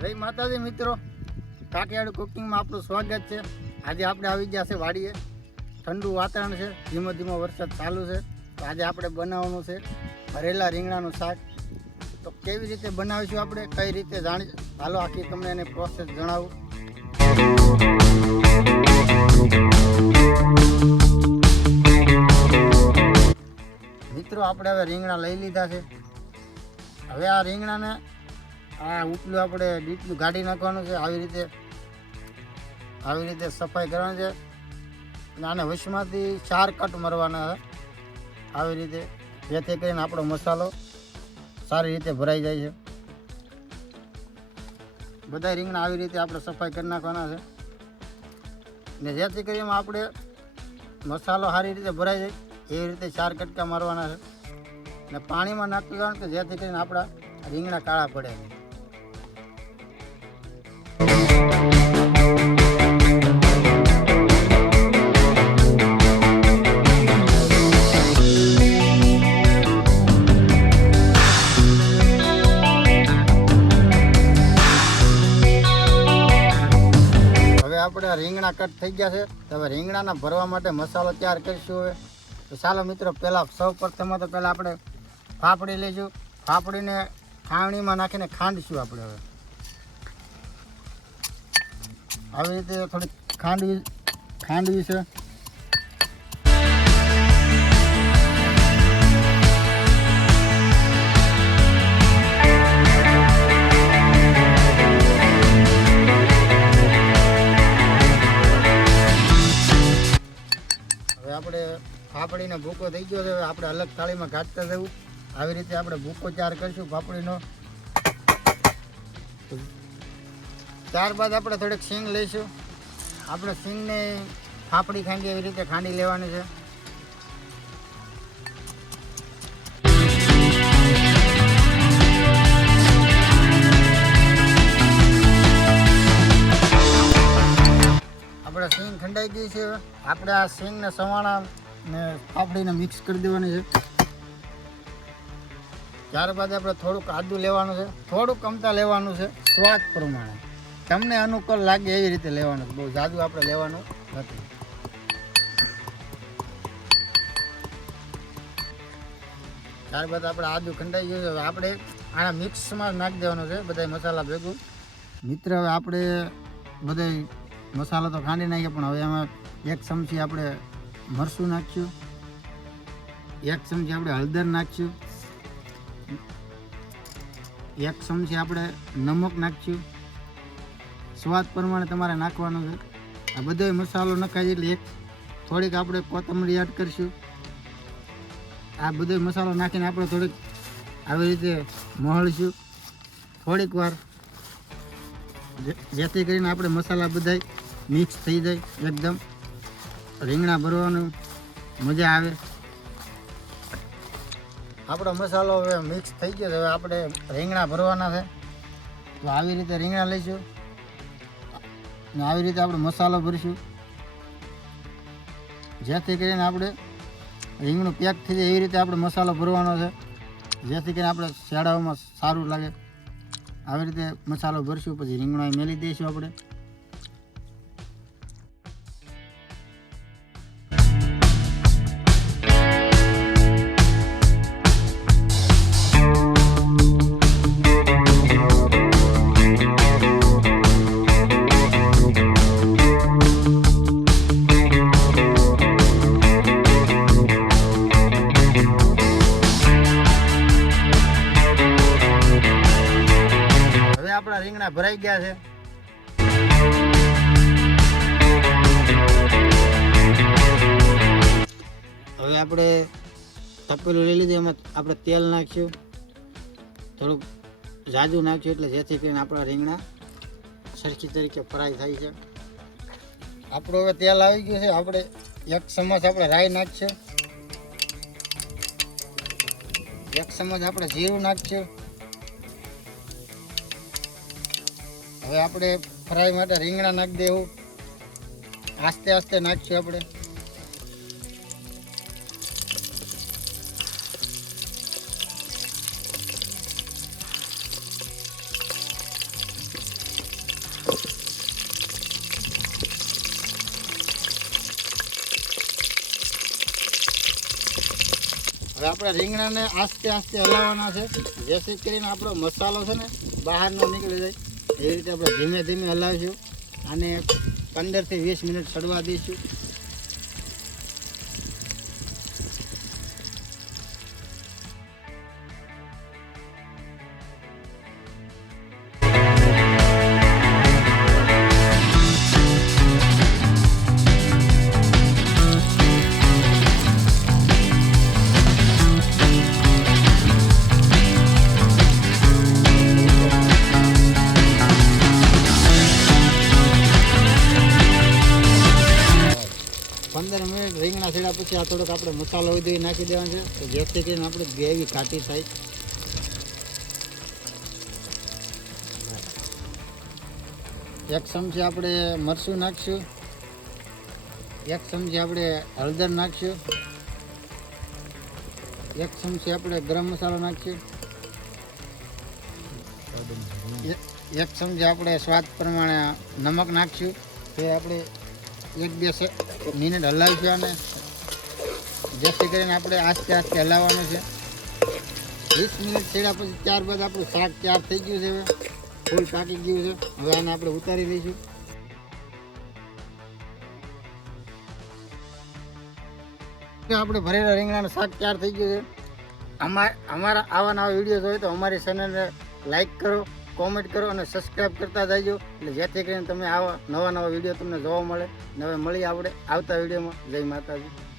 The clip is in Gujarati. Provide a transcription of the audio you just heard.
જય માતાજી મિત્રો. કાકિયાડ કુકિંગમાં આપણું સ્વાગત છે. આજે આપણે આવી ગયા છે વાડીએ. ઠંડુ વાતાવરણ છે. ધીમો ધીમો વરસાદ ચાલુ છે. તો આજે આપણે બનાવવાનું છે ભરેલા રીંગણાનું શાક. તો કેવી રીતે બનાવીશું આપણે? કઈ રીતે જાણી હાલો આખી તમને એની પ્રોસેસ જણાવું. મિત્રો, આપણે હવે રીંગણા લઈ લીધા છે. હવે આ રીંગણાને આ ઉપલું આપણે બીટનું ગાડી નાખવાનું છે, આવી રીતે આવી રીતે સફાઈ કરવાની છે. અને આને વશમાંથી ચાર કટ મરવાના છે. આવી રીતે જેથી કરીને આપણો મસાલો સારી રીતે ભરાઈ જાય છે. બધા રીંગણા આવી રીતે આપણે સફાઈ કરી નાખવાના છે. ને જેથી કરીને આપણે મસાલો સારી રીતે ભરાઈ જાય એવી રીતે ચાર કટકા મારવાના છે. ને પાણીમાં નાખી દેવાનું કે જેથી કરીને આપણા રીંગણા કાળા પડે. આપણે રીંગણા કટ થઈ ગયા છે. તો હવે રીંગણાના ભરવા માટે મસાલો તૈયાર કરીશું હવે. તો ચાલો મિત્રો, પહેલાં સૌ પ્રથમમાં તો પહેલાં આપણે ફાફડી લઈશું. ફાફડીને ખાવણીમાં નાખીને ખાંડીશું આપણે હવે. આવી રીતે થોડીક ખાંડવી ખાંડવી છે. ફાફડીનો ભૂકો થઈ ગયો છે આપણે અલગ થાળીમાં ઘાટતા જવું. આવી રીતે આપણે ભૂકો ચાર કરીશું ફાફડીનો. ત્યારબાદ આપણે થોડીક સિંગ લઈશું. આપણે સિંગને ફાફડી ખાંડી એવી રીતે ખાંડી લેવાની છે. આપણે સિંગ ખંડાઈ ગઈ છે. આપણે આ સિંગને સવાણા ને પાપડીને મિક્સ કરી દેવાની છે. ત્યારબાદ આપણે થોડુંક આદુ લેવાનું છે. થોડુંક કમતા લેવાનું છે સ્વાદ પ્રમાણે. તમને અનુકૂળ લાગે એવી રીતે લેવાનું છે. બહુ જાદુ આપણે લેવાનું નથી. ત્યારબાદ આપણે આદુ ખંડાઈ ગયું છે. આપણે આના મિક્સમાં નાખી દેવાનું છે. બધા મસાલા ભેગું. મિત્ર, હવે આપણે બધા મસાલો તો ખાંડી નાખીએ પણ હવે એમાં એક ચમચી આપણે મરચું નાખીશું એક ચમચી આપણે હળદર નાખીશું એક ચમચી આપણે નમક નાખશું સ્વાદ પ્રમાણે તમારે નાખવાનો છે. આ બધો મસાલો નખાય એટલે એક થોડીક આપણે કોથમરી એડ કરીશું. આ બધો મસાલો નાખીને આપણે થોડીક આવી રીતે મોહળીશું. થોડીક વાર જેથી કરીને આપણે મસાલા બધા મિક્સ થઈ જાય એકદમ. રીંગણા ભરવાનું મજા આવે. આપણો મસાલો હવે મિક્સ થઈ ગયો છે. હવે આપણે રીંગણા ભરવાના છે. તો આવી રીતે રીંગણા લઈશું. ને આવી રીતે આપણે મસાલો ભરીશું. જેથી કરીને આપણે રીંગણું પેક થઈ જાય એવી રીતે આપણે મસાલો ભરવાનો છે. જેથી કરીને આપણે શેડાઓમાં સારું લાગે. આવી રીતે મસાલો ભરશું, પછી રીંગણા મેલી દઈશું આપણે. આપણા ભરાઈ ગયા છે. હવે આપણે તપેલું લઈ લીધું, એમાં આપણે તેલ નાખ્યું. થોડુંક જાજુ નાખ્યું એટલે જેથી કરીને આપણા રીંગણા સરખી તરીકે ફ્રાય થાય છે. આપણું હવે તેલ આવી ગયું છે. આપણે એક ચમચ આપણે રાઈ નાખીશું. એક ચમચ આપણે જીરું નાખીશું. હવે આપણે ફ્રાય માટે રીંગણા નાખી દેવું. આસ્તે આસ્તે નાખશું આપણે. હવે આપણે રીંગણાને આસ્તે આસ્તે હલાવવાના છે. જેથી કરીને આપણો મસાલો છે ને બહારનો નીકળી જાય. એ રીતે આપણે ધીમે ધીમે હલાવીશું અને પંદરથી વીસ મિનિટ સડવા દઈશું. પંદર મિનિટ રીંગણા સીડા પછી આ થોડોક આપણે મસાલો દઈ નાખી દેવાનો છે. તો જેથી કરીને આપણે ગ્રેવી ઘાટી થાય. એક ચમચી આપણે મરચું નાખશું. એક ચમચી આપણે હળદર નાખશું. એક ચમચી આપણે ગરમ મસાલો નાખશું. એક ચમચી આપણે સ્વાદ પ્રમાણે નમક નાખશું. તે આપણે એક બે મિનિટ હલાવીશું અને જેથી કરીને આપણે આસ્તે આસ્તે હલાવવાનું છે. વીસ મિનિટ છેડ્યા પછી ત્યારબાદ આપણું શાક તૈયાર થઈ ગયું છે હવે. ફૂલ પાકી ગયું છે. હવે આને આપણે ઉતારી લઈશું. આપણે ભરેલા રીંગણાનું શાક તૈયાર થઈ ગયું છે. અમારા આવા નવા વીડિયો હોય તો અમારી ચેનલને લાઈક કરો. કોમેન્ટ કરો અને સબસ્ક્રાઈબ કરતા જજો. એટલે જેથી કરીને તમે આવા નવા નવા વીડિયો તમને જોવા મળે. નવે મળી આવડે આવતા વિડીયોમાં. જય માતાજી.